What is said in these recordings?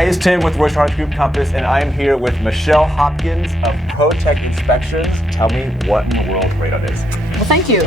Hey, it's Tim with Royster Hearth Group Compass, and I am here with Michelle Hopkins of ProTech Inspections. Tell me what in the world radon is. Well, thank you.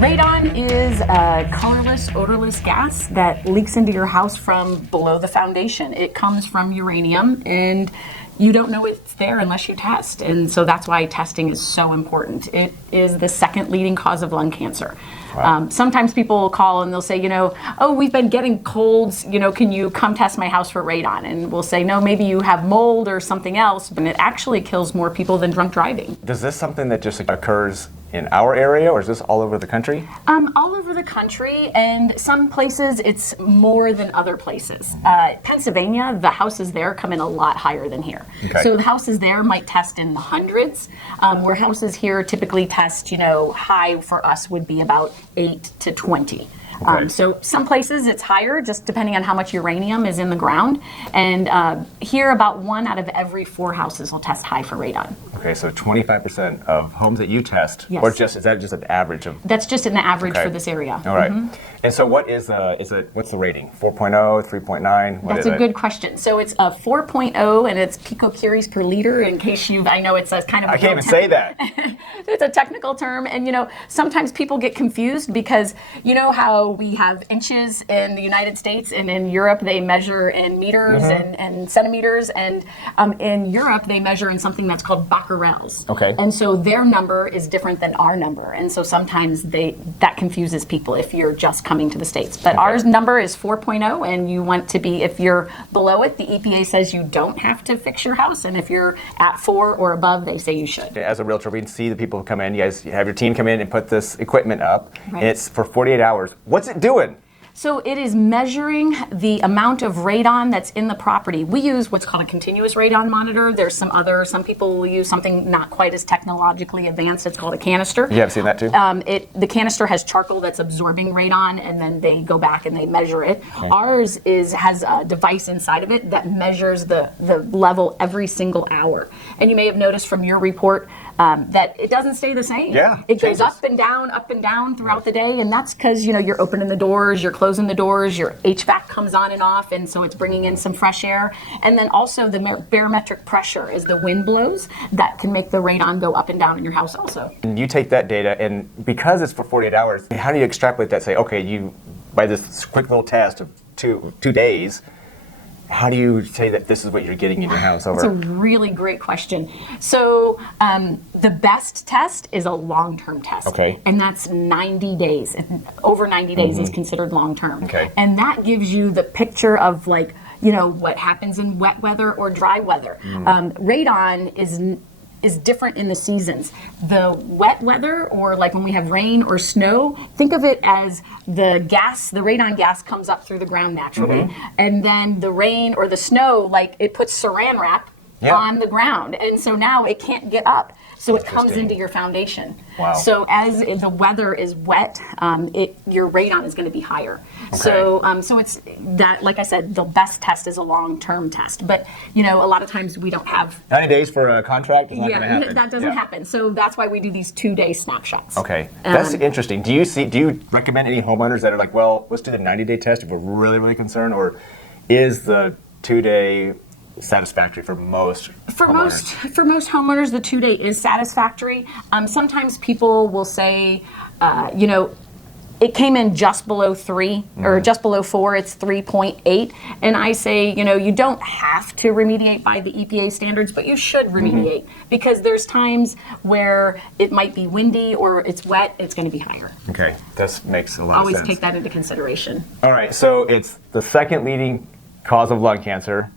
Radon is a colorless, odorless gas that leaks into your house from below the foundation. It comes from uranium, and you don't know it's there unless you test. And so that's why testing is so important. It is the second leading cause of lung cancer. Wow. Sometimes people call and they'll say, oh, we've been getting colds, can you come test my house for radon? And we'll say, no, maybe you have mold or something else, but it actually kills more people than drunk driving. Is this something that just occurs in our area, or is this all over the country? All over the country, and some places it's more than other places. Pennsylvania, the houses there come in a lot higher than here. Okay. So the houses there might test in the hundreds, where houses here typically test, high for us would be about 8 to 20. Okay. So some places it's higher, just depending on how much uranium is in the ground. And here, about 1 out of every 4 houses will test high for radon. Okay, so 25% of homes that you test, yes. Or is that just an average of? That's just an average for this area. All right. Mm-hmm. And so what's the rating? 4.0, 3.9? That's a good question. So it's a 4.0, and it's picocuries per liter. In case I know it's a kind of. I can't even say that. It's a technical term, and sometimes people get confused because how we have inches in the United States, and in Europe they measure in meters and centimeters, and in Europe they measure in something that's called becquerels. Okay. And so their number is different than our number, and so sometimes that confuses people if you're just coming to the States. But our number is 4.0, and you want to be, if you're below it, the EPA says you don't have to fix your house, and if you're at 4 or above, they say you should. As a realtor, we can see the people who come in. You guys have your team come in and put this equipment up. Right. It's for 48 hours. What's it doing? So it is measuring the amount of radon that's in the property. We use what's called a continuous radon monitor. There's some people will use something not quite as technologically advanced. It's called a canister. You have seen that too? The canister has charcoal that's absorbing radon, and then they go back and they measure it. Okay. Ours has a device inside of it that measures the level every single hour. And you may have noticed from your report that it doesn't stay the same. Yeah, it goes up and down throughout the day, and that's because you're opening the doors, you're closing the doors, your HVAC comes on and off, and so it's bringing in some fresh air. And then also the barometric pressure, as the wind blows, that can make the radon go up and down in your house also. And you take that data, and because it's for 48 hours, how do you extrapolate that? Say, okay, by this quick little test of two days, how do you say that this is what you're getting in your house over? That's a really great question. So the best test is a long-term test. Okay. And that's 90 days. Over 90 days is considered long-term. Okay. And that gives you the picture of what happens in wet weather or dry weather. Radon is different in the seasons. The wet weather, or like when we have rain or snow, think of it as the radon gas comes up through the ground naturally. And then the rain or the snow, it puts saran wrap on the ground. And so now it can't get up. So it comes into your foundation. Wow. So as the weather is wet, your radon is going to be higher. Okay. So it's that, like I said, the best test is a long-term test. But a lot of times we don't have 90 days for a contract. Is not going to happen. That doesn't happen. So that's why we do these 2-day snapshots. Okay, that's interesting. Do you recommend any homeowners that are like, well, let's do the 90-day test if we're really, really concerned, or is the 2-day satisfactory for most homeowners? For most homeowners, the 2-day is satisfactory. Sometimes people will say, it came in just below 3 or just below 4. It's 3.8, and I say, you don't have to remediate by the EPA standards, but you should remediate because there's times where it might be windy or it's wet. It's going to be higher. Okay, that makes a lot of sense. Always take that into consideration. All right, so it's the second leading cause of lung cancer.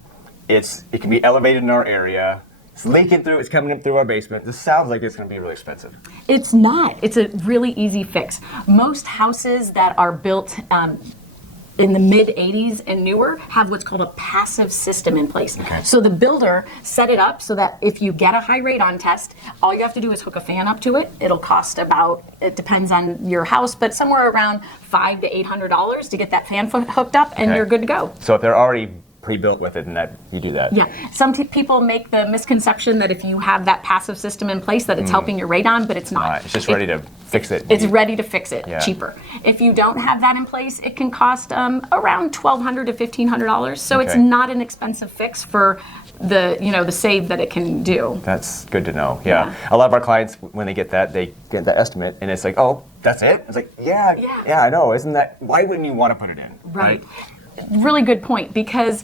It can be elevated in our area. It's leaking through. It's coming up through our basement. This sounds like it's going to be really expensive. It's not. It's a really easy fix. Most houses that are built in the mid-'80s and newer have what's called a passive system in place. Okay. So the builder set it up so that if you get a high radon test, all you have to do is hook a fan up to it. It'll cost it depends on your house, but somewhere around $500 to $800 to get that fan hooked up, and you're good to go. So if they're already pre-built with it, and that you do that. Yeah, some people make the misconception that if you have that passive system in place that it's helping your radon, but it's not. It's just ready to fix it. It's ready to fix it Yeah. cheaper. If you don't have that in place, it can cost around $1,200 to $1,500. So it's Okay. not an expensive fix for the save that it can do. That's good to know. Yeah. A lot of our clients, when they get that estimate, and it's like, oh, that's it? It's like, yeah, I know. Isn't that, why wouldn't you want to put it in? Right. Really good point, because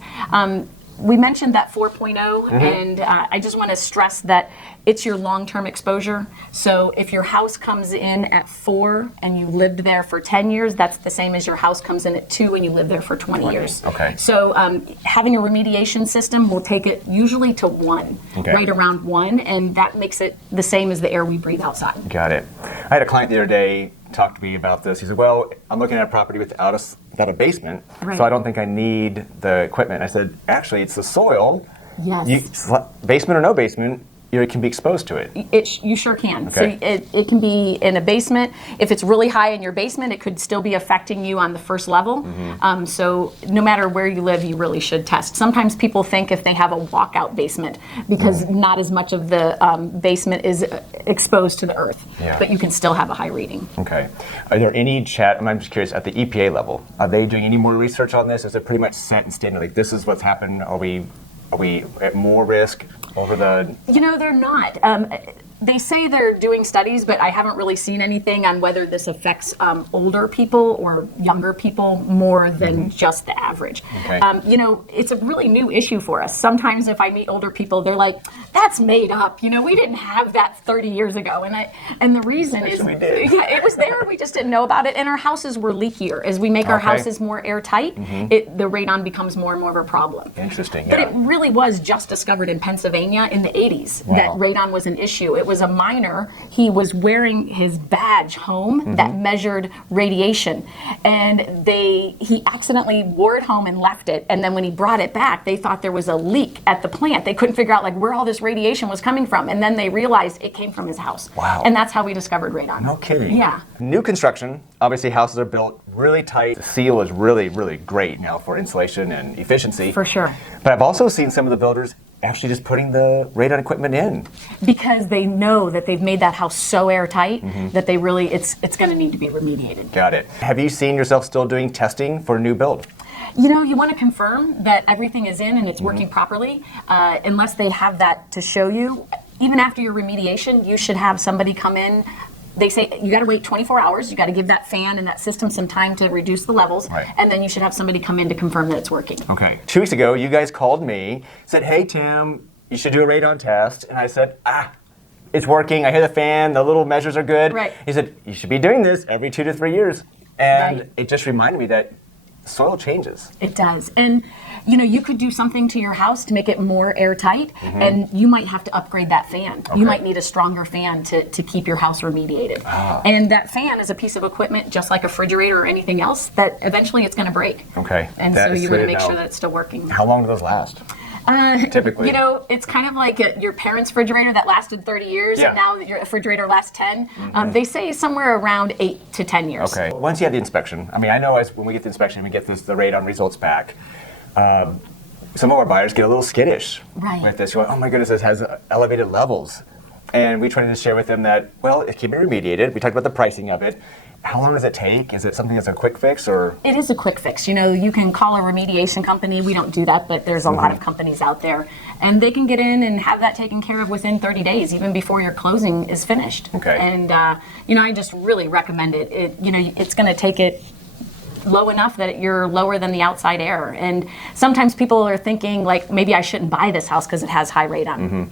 we mentioned that 4.0, and I just want to stress that it's your long-term exposure. So if your house comes in at 4 and you lived there for 10 years, that's the same as your house comes in at 2 and you live there for 20 years. Okay. So having a remediation system will take it usually to 1, right around 1, and that makes it the same as the air we breathe outside. Got it. I had a client the other day talk to me about this. He said, well, I'm looking at a property without a basement, so I don't think I need the equipment. I said, actually, it's the soil. Yes. Basement or no basement, it can be exposed to it. You sure can. Okay. So it can be in a basement. If it's really high in your basement, it could still be affecting you on the first level. So no matter where you live, you really should test. Sometimes people think if they have a walkout basement, because not as much of the basement is exposed to the earth, but you can still have a high reading. Okay. Are there any I'm just curious, at the EPA level, are they doing any more research on this? Is it pretty much set in stone? Like, this is what's happened? Are we at more risk over the... They're not. They say they're doing studies, but I haven't really seen anything on whether this affects older people or younger people more than just the average. Okay. It's a really new issue for us. Sometimes if I meet older people, they're like, that's made up. We didn't have that 30 years ago. And the reason is, it was there. We just didn't know about it. And our houses were leakier. As we make our houses more airtight, the radon becomes more and more of a problem. Interesting. But it really was just discovered in Pennsylvania in the 80s that radon was an issue. It was a miner. He was wearing his badge home that measured radiation, and he accidentally wore it home and left it. And then when he brought it back, they thought there was a leak at the plant. They couldn't figure out where all this radiation was coming from, and then they realized it came from his house. Wow! And that's how we discovered radon. No kidding. Yeah. New construction, obviously houses are built really tight. The seal is really, really great now for insulation and efficiency. For sure. But I've also seen some of the builders actually just putting the radon equipment in. Because they know that they've made that house so airtight that they really, it's going to need to be remediated. Got it. Have you seen yourself still doing testing for a new build? You want to confirm that everything is in and it's working properly. Unless they have that to show you, even after your remediation, you should have somebody come in. They say you got to wait 24 hours. You got to give that fan and that system some time to reduce the levels, and then you should have somebody come in to confirm that it's working. Okay. 2 weeks ago, you guys called me, said, hey, Tim, you should do a radon test. And I said, it's working. I hear the fan. The little measures are good. Right. He said, you should be doing this every 2 to 3 years. And it just reminded me that soil changes. It does. And you could do something to your house to make it more airtight, and you might have to upgrade that fan. You might need a stronger fan to keep your house remediated. And that fan is a piece of equipment, just like a refrigerator or anything else, that eventually it's going to break. Okay. And so you want to make sure that it's still working. How long do those last? Typically. It's kind of like your parents' refrigerator that lasted 30 years, and now your refrigerator lasts 10. They say somewhere around 8 to 10 years. Okay. Once you have the inspection, I know when we get the inspection, we get the radon results back. Some of our buyers get a little skittish with this. You're like, oh my goodness, this has elevated levels. And we try to just share with them that, well, it can be remediated. We talked about the pricing of it. How long does it take? Is it something that's a quick fix, or? It is a quick fix. You can call a remediation company. We don't do that, but there's a lot of companies out there. And they can get in and have that taken care of within 30 days, even before your closing is finished. Okay. And, I just really recommend it. It's going to take it low enough that you're lower than the outside air. And sometimes people are thinking, maybe I shouldn't buy this house because it has high radon.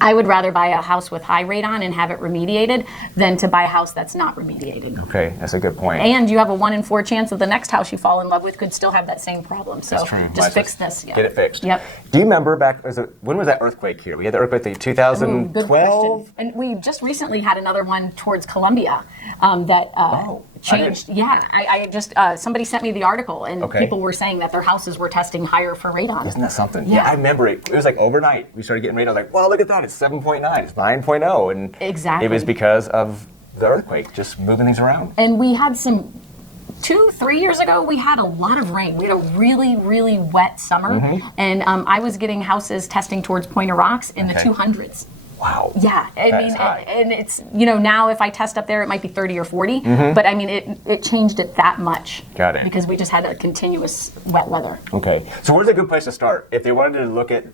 I would rather buy a house with high radon and have it remediated than to buy a house that's not remediated. Okay, that's a good point. And you have a 1 in 4 chance that the next house you fall in love with could still have that same problem. So that's true. just fix this. Get it fixed. Yep. Do you remember when was that earthquake here? We had the earthquake in 2012? And we just recently had another one towards Columbia that changed. I just, somebody sent me the article, and people were saying that their houses were testing higher for radon. Isn't that something? Yeah, I remember it. It was overnight. We started getting radon. I was like, wow, look at that. It's 7.9. It's 9.0. And exactly. It was because of the earthquake, just moving things around. And we had 2-3 years ago, we had a lot of rain. We had a really, really wet summer. And I was getting houses testing towards Pointer Rocks in the 200s. Wow. Yeah, I That's mean, high. and it's, you know, now if I test up there, it might be 30 or 40, but I mean, it changed it that much. Got it. Because we just had a continuous wet weather. Okay. So where's a good place to start? If they wanted to look at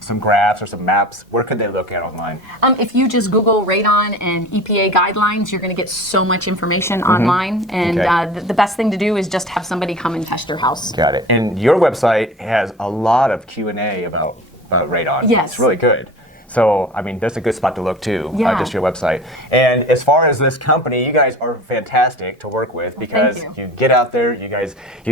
some graphs or some maps, where could they look at online? If you just Google radon and EPA guidelines, you're going to get so much information online. And Okay. the best thing to do is just have somebody come and test your house. Got it. And your website has a lot of Q&A about radon. Yes. It's really good. So, I mean, that's a good spot to look too, Yeah. just your website. And as far as this company, you guys are fantastic to work with because thank you get out there, you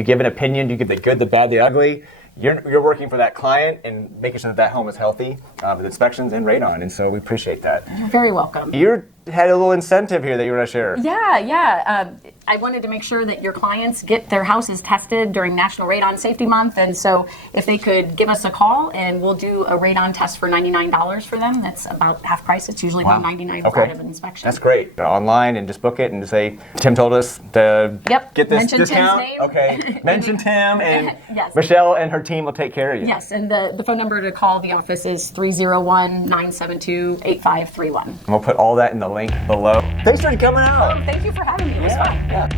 give an opinion, you give the good, the bad, the ugly. You're working for that client and making sure that home is healthy with inspections and radon. And so we appreciate that. You're very welcome. You had a little incentive here that you want to share. Yeah. I wanted to make sure that your clients get their houses tested during National Radon Safety Month. And so if they could give us a call and we'll do a radon test for $99 for them. That's about half price. It's usually $199 for an inspection. That's great. Online and just book it and just say, Tim told us to get this Mention discount. Tim's name. Okay. Mention Tim and Yes. Michelle and her team will take care of you. Yes, and the phone number to call the office is 301-972-8531. And we'll put all that in the link below. Thanks for coming out. Thank you for having me. It was fun. Yeah.